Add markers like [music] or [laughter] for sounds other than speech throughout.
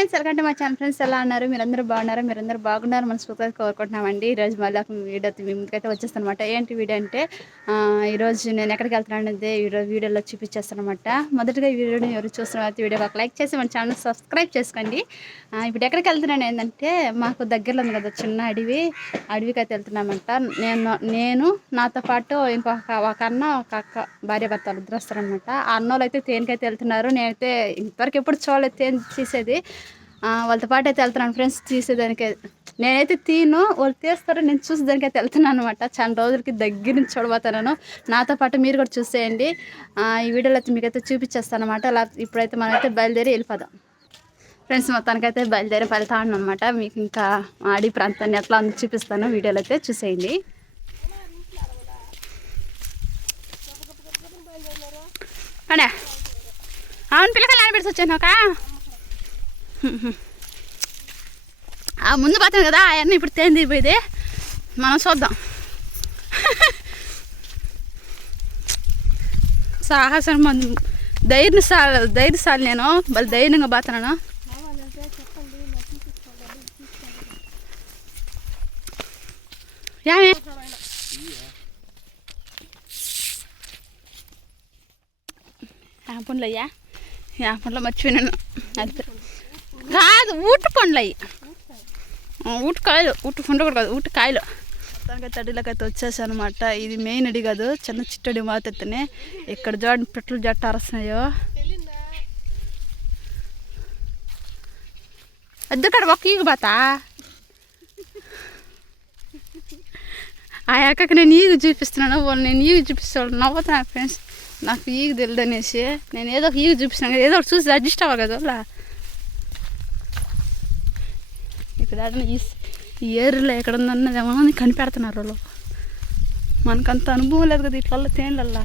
Friends ఎలాగంటే మా channel. Friends ఎలా ఉన్నారు? మీరందరూ బాగున్నారు? మీరందరూ బాగున్నారు? మనస్ఫూర్తిగా కోరుకుంటున్నామండి. ఈరోజు మళ్ళీ వీడియో మీ ముందుకైతే వచ్చేస్తాను అనమాట ఏంటి వీడియో అంటే ఈరోజు నేను ఎక్కడికి వెళ్తున్నాను అనేది ఈరోజు వీడియోలో చూపించేస్తాను అనమాట మొదటిగా ఈ వీడియోని ఎవరు చూస్తున్న అయితే వీడియో ఒక లైక్ చేసి మన ఛానల్ సబ్స్క్రైబ్ చేసుకోండి. ఇప్పుడు ఎక్కడికి వెళ్తున్నాను ఏంటంటే మాకు దగ్గరలో ఉంది కదా చిన్న అడవి. అడవికి అయితే వెళ్తున్నామంట. నేను నేను నాతో పాటు ఇంకొక ఒక అన్న ఒక అక్క భార్య భర్త ఇద్దరు వస్తారనమాట ఆ అన్నోళ్ళు అయితే తేనికైతే వెళ్తున్నారు. నేనైతే ఇంతవరకు ఎప్పుడు చూడలేదు తేనె తీసేది. వాళ్ళతో పాటు అయితే వెళ్తున్నాను ఫ్రెండ్స్ తీసేదానికి. నేనైతే తీను వాళ్ళు తీస్తారు నేను చూసేదానికి అయితే వెళ్తున్నాను అనమాట చాలా రోజులకి దగ్గర నుంచి చూడబోతున్నాను. నాతో పాటు మీరు కూడా చూసేయండి. ఈ వీడియోలో అయితే మీకైతే చూపించేస్తాను అనమాట అలా ఇప్పుడైతే మనమైతే బయలుదేరి వెళ్ళిపోదాం. ఫ్రెండ్స్ మొత్తానికైతే బయలుదేరి వెళ్తా అనమాట మీకు ఇంకా ఆడి ప్రాంతాన్ని ఎట్లా అందు చూపిస్తాను. వీడియోలో అయితే చూసేయండి. అవును పిల్లకాయలు ఆడబెట్టి వచ్చాను ఒక [laughs] ఆ ముందు పోతాను కదా అవన్నీ ఇప్పుడు తేని మనం చూద్దాం. [laughs] సాహసం ధైర్యం సా ధైర్యశాలి నేను వాళ్ళు ధైర్యంగా పోతున్నాను ఏమే? పండ్లు అయ్యా మర్చిపోయినాను. అది ఊటు పండ్లు అయ్యి ఊటు కాయలు ఊటు పండు కూడా కాదు ఊటు కాయలు మొత్తానికి తడిలోకైతే వచ్చేసాను అనమాట ఇది మెయిన్ అడి కాదు చిన్న చిట్టడి మాతెత్తనే. ఇక్కడ చూడండి పెట్లు జట్టు అరస్తున్నాయో అద్దెక్కడ ఒక ఈగ బాతా ఆ అక్కకి నేను ఈగ చూపిస్తున్నాను వాళ్ళు నేను ఈగ చూపిస్తాను నవ్వుతున్నాను ఫ్రెండ్స్. నాకు ఈగ తెలియదు అనేసి నేను ఏదో ఒక ఈగ చూపిస్తున్నాను కదా, ఏదో ఒకటి చూసి అడ్జస్ట్ అవ్వాలి కదా వాళ్ళ ఏదైనా ఈ ఈ ఏరులో ఎక్కడ ఉందన్నదేమో అని కనిపెడుతున్నారు వాళ్ళు. మనకంత అనుభవం లేదు కదా ఇట్ల తేండ్లల్లా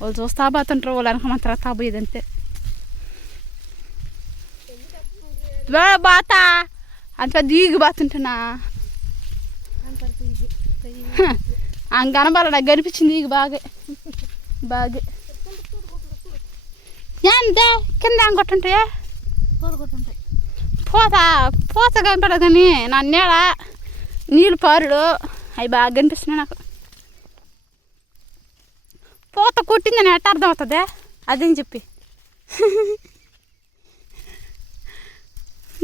వాళ్ళు చూస్తా పోతుంటారు వాళ్ళు వెనక మన తర్వాత పోయేది అంతే. బాత అంత ఈగ బాతుంటున్నా కనబడ నాకు కనిపించింది ఈగ బాగే. బాగే. ఏందే కింద తోడుకుంటుంటాయి పోత. పోత కనపడదు కానీ నా నీడ నీళ్ళు పారుడు. అవి బాగా కనిపిస్తున్నాయి నాకు. పోత కొట్టిందని ఎట్ట అర్థం అవుతుంది అదేం చెప్పి?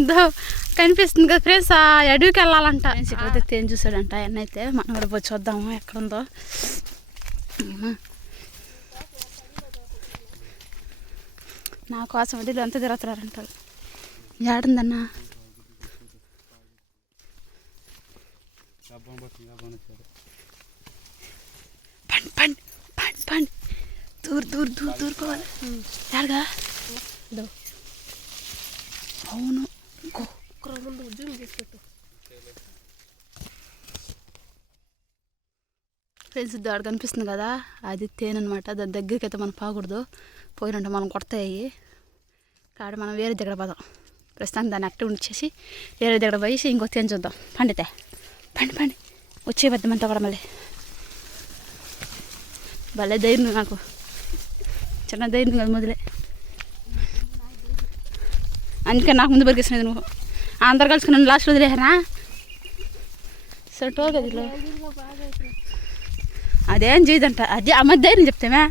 దో కనిపిస్తుంది కదా ఫ్రెండ్స్ ఆ అడవికి వెళ్ళాలంట. ఫ్రెండ్స్ తేను చూసాడంట ఆయన అయితే మనం కూడా పోయి చూద్దాము ఎక్కడుందో. నా కోసం వదిలి అంతా తిరుగుతున్నారంటారు ఏడుందన్నా? పండి పండి పండి పండి దూరు దూరు దూరు దూరు పోవాలి. ఎడగా అవును. చేసి పెట్టు ఫ్రెండ్స్ దాడు కనిపిస్తుంది కదా? అది తేనె అనమాట దాని దగ్గరికి అయితే మనం పోకూడదు. పోయినంటే మనం కొడతాయి. కాడ మనం వేరే దగ్గర పోదాం. ప్రస్తుతానికి దాన్ని అట్టు ఉంచేసి వేరే దగ్గర పోయి ఇంకో తేనె చూద్దాం. పండితే. పండి పండి వచ్చే బద్దమంతా కూడా మళ్ళీ. భలే ధైర్యం నాకు. చిన్న ధైర్యం కదా మొదలే అందుకే నాకు ముందు బరికేసినది నువ్వు. అందరు కలుసుకుని నన్ను లాస్ట్ వదిలేరా సరే టో గదిలో అదేం చేయదంట అదే అమ్మ ధైర్యం చెప్తామే.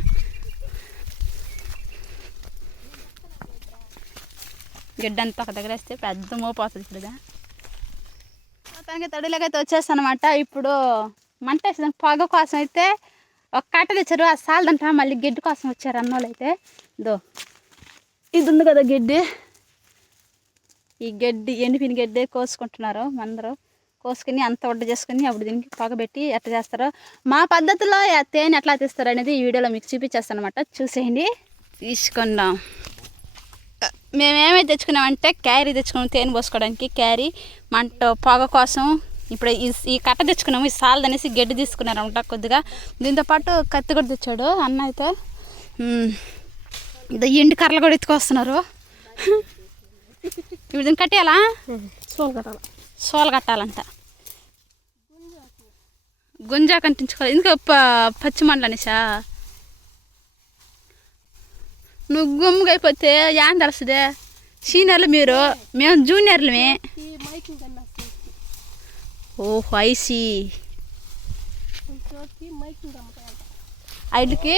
గిడ్డంతా ఒక దగ్గర వేస్తే పెద్ద మోపోతుంది ఇప్పుడు మొత్తానికి అయితే వచ్చేస్తానమాట. ఇప్పుడు మంట వేసేదానికి పొగ కోసం అయితే ఒక కట్ట తెచ్చారు ఆ సాలదంట మళ్ళీ గిడ్డు కోసం వచ్చారు అన్నోళ్ళు అయితే దో ఇది ఉంది కదా గిడ్డి. ఈ గడ్డి ఎండిపోయిన గడ్డి కోసుకుంటున్నారు అందరూ. కోసుకుని అంత వడ్డ చేసుకుని అప్పుడు దీనికి పగబెట్టి ఎట్లా చేస్తారో మా పద్ధతిలో తేనె ఎట్లా తీస్తారు అనేది ఈ వీడియోలో మీకు చూపించేస్తాను అనమాట చూసేయండి. తీసుకుందాం. మేమేమైతే తెచ్చుకున్నామంటే క్యారీ తెచ్చుకున్నాం తేనె పోసుకోవడానికి క్యారీ మంట పొగ కోసం. ఇప్పుడు ఈ ఈ కట్ట తెచ్చుకున్నాము ఈ సాల్ది అనేసి గడ్డి తీసుకున్నారు అనమాట కొద్దిగా. దీంతో పాటు కత్తి కూడా తెచ్చాడు అన్న అయితే. ఎండు కర్రలు కూడా ఎత్తుకొస్తున్నారు. [laughs] ఇప్పుడు దీన్ని కట్టేయాలా? సోల్ కట్టాల. సోలు కట్టాలంట. గుంజా కంటించుకోవాలి ఇంకా ప- పచ్చి మండలు అనేసా? నువ్వు గుమ్ముగా అయిపోతే ఏం తెలుస్తుంది సీనియర్లు మీరు మేము జూనియర్లమే. ఈ ఓహో ఐసి వీళ్ళకి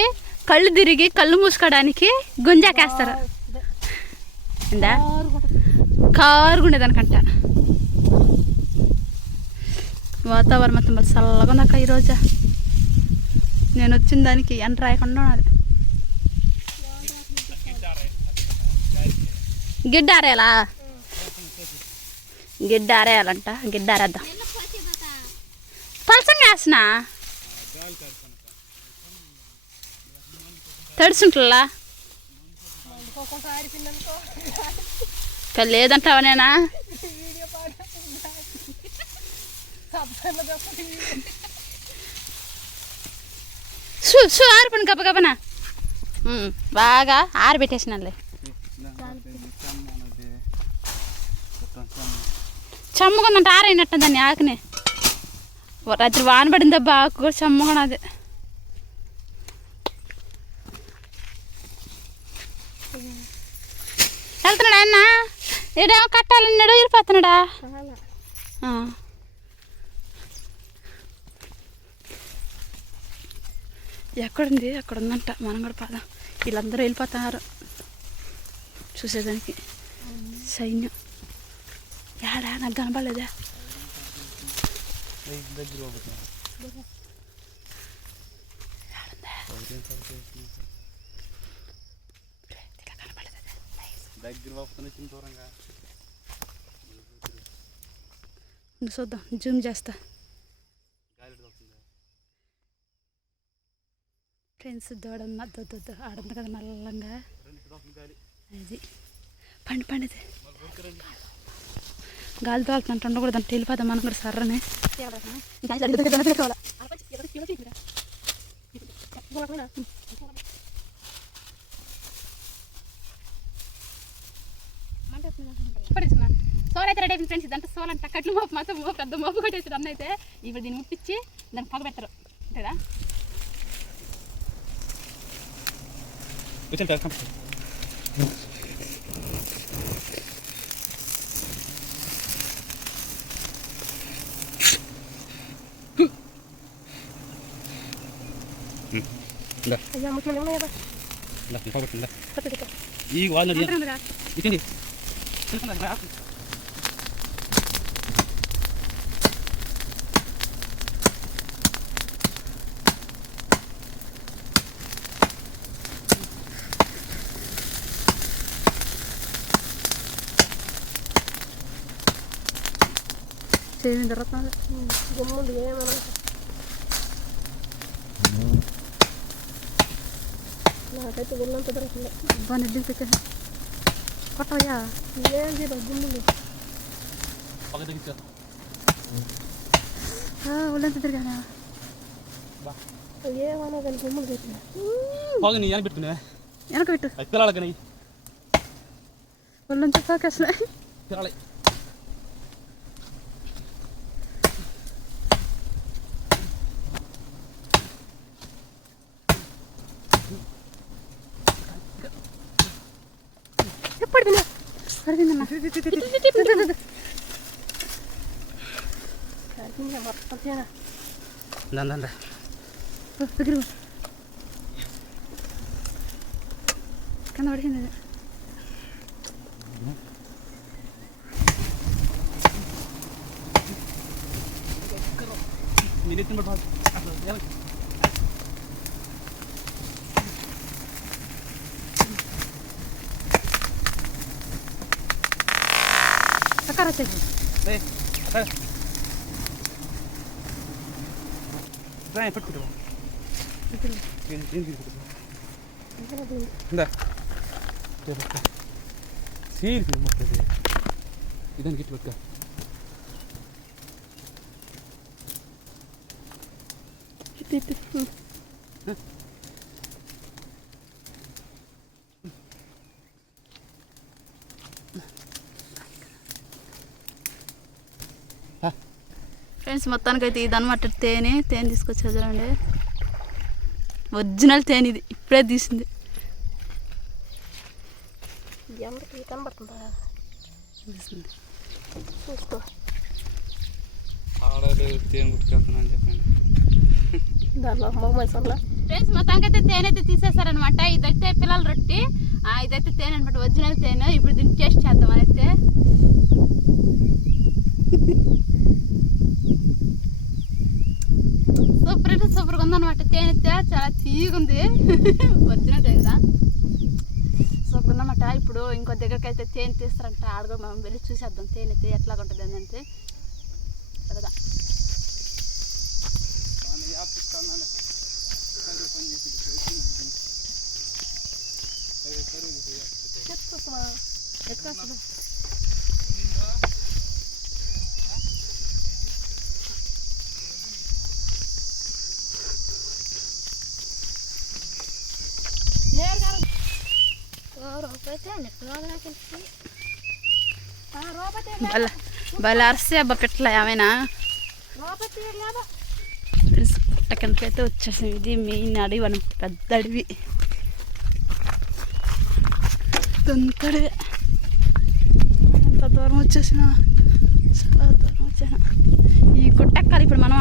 కళ్ళు తిరిగి కళ్ళు మూసుకోవడానికి గుంజాకేస్తారు. ఇందా? ఆరు ఉండేదానికంట వాతావరణం మొత్తం చల్లగా నాకు ఈరోజు. నేను వచ్చిన దానికి ఎండ రాయకుండా ఉన్నది గిడ్డ ఆరేయాలా గిడ్డ పలసం గిడ్డ ఆరేద్దాం పలసంగా వేసిన తడుచుంటలా లేదంటావా నేనా వీడియో పాడు ఆరిపోను గబ బాగా ఆరబెట్టేసినాలే చమ్మకుందంట ఆరైనట్టు దాన్ని ఆకునే. రాత్రి వాన పడిందబ్బా ఆకు కూడా అది వెళ్తున్నాడా అన్న? ఏడా కట్టాలన్నాడు వెళ్ళిపోతున్నాడా ఎక్కడుంది? అక్కడ ఉందంట మనం కూడా పదాం. వీళ్ళందరూ వెళ్ళిపోతున్నారు చూసేదానికి. సైన్యం. ఏడా నాకు కనపడలేదా చూద్దాం జూమ్ చేస్తా ఫ్రెండ్స్ దూడమ్మ దొద్దు ఆడుంది కదా నల్లంగా గాలి అది పండి పండిది గాలి తోలుతుంటే ఉండకూడదు అంటే వెళ్ళిపోతాం మనం కూడా సర్రనే సోల్ అయితే రెడీ ఫ్రెండ్స్ ఇదంతా సోల్ అంటే. కట్లు మోపు మాత్రం మోపు పెద్ద మోపు కొట్టేసారు అన్న అయితే. ఇప్పుడు దీన్ని ముట్టించి దాన్ని పగబెట్టరు అంతేదా వచ్చాను కదా ఇందా అయ్యా ముఖ్యమైన ఉన్నాయి కదా ఇందా ఇంకా పెట్టిందా పట్టుకో ఈ వాళ్ళు అంతరంగా ఇచ్చండి చేయండి దొరుకుతుంది గమ్ముంది ఏమైనా నాకైతే వెళ్ళంత దొరకలే బాగా నిద్ర పెట్టేసి కొట్టవయ్యా ఏం చేయలేదు గుమ్ముంది పక్క తగ్గించా ఒళ్ళంత తిరిగానా ఏమన్నా కానీ గుమ్ములు పెట్టిన బాగా నీ అని పెట్టుకునే వెనక పెట్టు అది పిల్లలకి నీ ఒళ్ళంతా తాకేస్తున్నాయి పిల్లలు ఎప్పుడు తిన్నా పడిపోయిందన్నా మొత్తం తేనా దందా దగ్గర కింద పడిపోయింది అది. నేను ఎత్తిన పట్టు అసలు ఎలా- చక్కర వచ్చేసి రే, అక్కడ. రా, ఫ్రెండ్స్ మొత్తానికి అయితే ఇది అనమాట తేనె తేనె తీసుకొచ్చి చూడండి ఒరిజినల్ తేనె ఇది ఇప్పుడే తీసింది. ఫ్రెండ్స్ మొత్తానికి అయితే తేనె అయితే తీసేస్తారనమాట ఇదైతే పిల్లల రొట్టి. ఇదైతే తేనె అనమాట ఒరిజినల్ తేనె. ఇప్పుడు దీన్ని టేస్ట్ చేద్దాం అయితే సూపర్ అంటే సూపర్గా ఉందన్నమాట. తేనె చాలా తీగుంది ఒరిజినల్ [laughs] కదా. సూపర్ ఉందన్నమాట ఇప్పుడు ఇంకో దగ్గరికి అయితే తేనె తీస్తారంట. ఆడగా మనం వెళ్ళి చూసేద్దాం. తేనె ఎట్లా ఉంటుంది అని అంటే. కదా చెప్తున్నా బల బల అరిసే అబ్బా పెట్టలే ఏమైనా? ఫ్రెండ్స్ పుట్టకెళ్ళకి అయితే వచ్చేసాం. ఇది మెయిన్ అడవి మనం పెద్ద అడవి. దొంతడవి ఎంత దూరం వచ్చేసిన చాలా దూరం వచ్చాను ఈ గుట్టెక్కాలి ఇప్పుడు మనం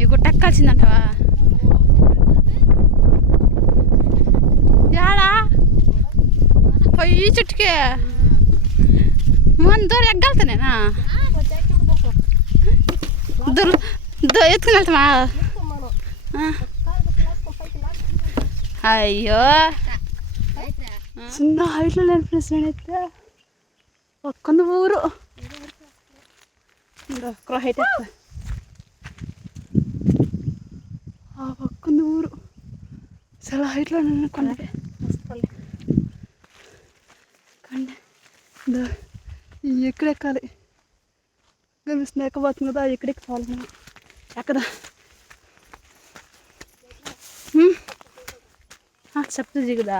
ఈ గుట్టెక్కాల్సిందంటవా యాడా? పొయ్యి చుట్టుకే. మన దూరం ఎగ్గలుతానేనా? దూరం ఎత్తుకుని వెళ్తామా. అయ్యో. చిన్న హైట్లో లేని ఫ్రెండ్స్ నేనైతే ఒక్కొంది ఊరు. ఒక్క హైట్ ఆ ఒక్కొంది ఊరు చాలా హైట్లో కొండ. కొండ. ఎక్కడెక్కాలి కనిపిస్తుంది ఎక్కబోతుంది కదా ఎక్కడెక్కాలి ఎక్కదా చెప్తూ దిగుదా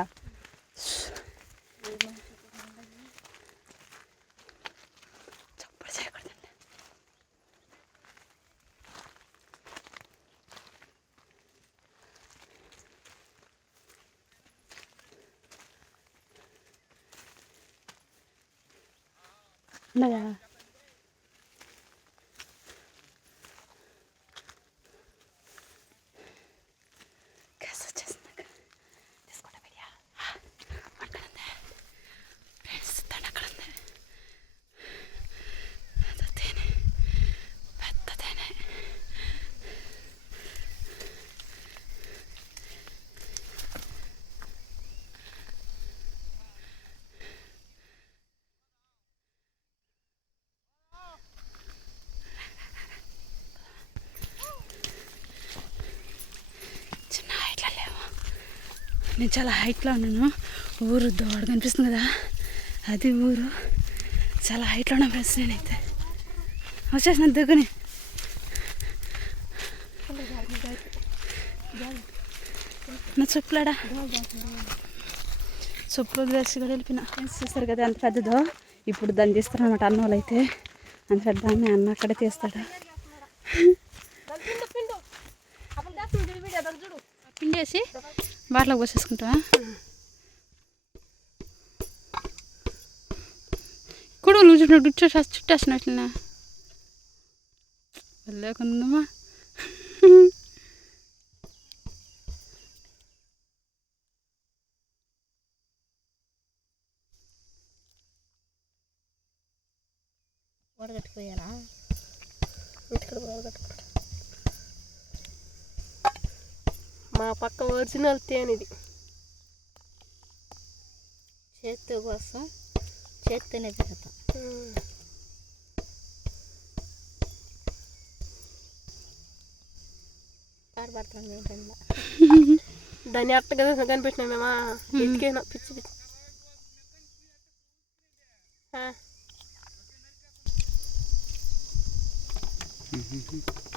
那个 నేను చాలా హైట్లో ఉన్నాను. ఊరు దోడ కనిపిస్తుంది కదా అది ఊరు. చాలా హైట్లో ఉన్నా ఫ్రెండ్స్ నేనైతే. వచ్చేసిన దగ్గరని. నా చెప్పులాడా? చెప్పులు వేసి కూడా వెళ్ళిపోయిన. ఫ్రెండ్స్ చూస్తారు కదా ఎంత పెద్దదో. ఇప్పుడు దాన్ని తీస్తారనమాట అన్న వాళ్ళు అయితే అంత పెద్ద దాన్ని అన్న అక్కడే తీస్తాడు? పిండేసి. బాటలోకి పోసేసుకుంటావా? కొడుకులు చుట్టూ చుట్టూ చుట్టేసినట్లనే వెళ్ళకుందమ్మా వడగట్టుకోయాలా ఇక్కడ వడగట్టుకో మా పక్క ఒరిజినల్ తేనె ఇది చేతి కోసం చేత్తోనే పెడతాం. పాడబడతాం ఏంటన్నా [laughs] దాన్ని అట్టగా కనిపెట్టినా మేమా? ఎత్తికేనా పిచ్చి పిచ్చి.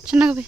చిన్నగా పోయి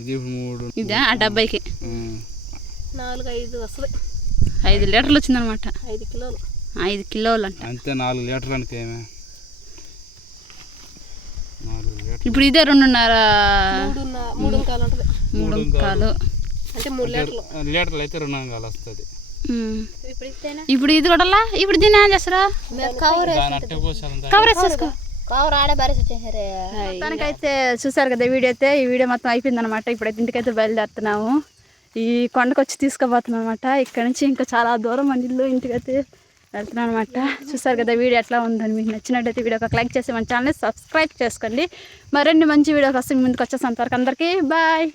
ఇది మూడు. ఇదా ఆ డబ్బాయికి ఉమ్, నాలుగు ఐదు వస్తుంది. ఐదు లీటర్లు వచ్చిందనమాట. ఐదు కిలోలు. ఐదు కిలోలు అంట అంతే నాలుగు లీటర్లు ఏమే? ఇప్పుడు ఇదే రెండున్నర మూడు మూడు కాలు అంటే మూడు లీటర్లు. లీటర్లు అయితే రెండు వస్తుంది. ఇప్పుడు ఇస్తేనే ఇప్పుడు ఇది కూడా ఇప్పుడు దీన్ని ఏం చేస్తారా? కవర్ దాని వేసేసుకో. కవర్ ఆడే బారేసి వచ్చేసారే మొత్తానికైతే చూసారు కదా వీడియో అయితే ఈ వీడియో మొత్తం అయిపోయింది అనమాట ఇప్పుడైతే ఇంటికైతే బయలుదేరుతున్నాము. ఈ కొండకు వచ్చి తీసుకుపోతున్నాం అనమాట ఇక్కడ నుంచి ఇంకా చాలా దూరం మన ఇల్లు ఇంటికైతే వెళ్తున్నాం అనమాట చూసారు కదా వీడియో ఎట్లా ఉందని మీకు నచ్చినట్టయితే వీడియో ఒక లైక్ చేసి మన ఛానల్ని సబ్స్క్రైబ్ చేసుకోండి. మరిన్ని మంచి వీడియో కోసం ముందుకు వచ్చేసి అంతవరకు అందరికీ బాయ్.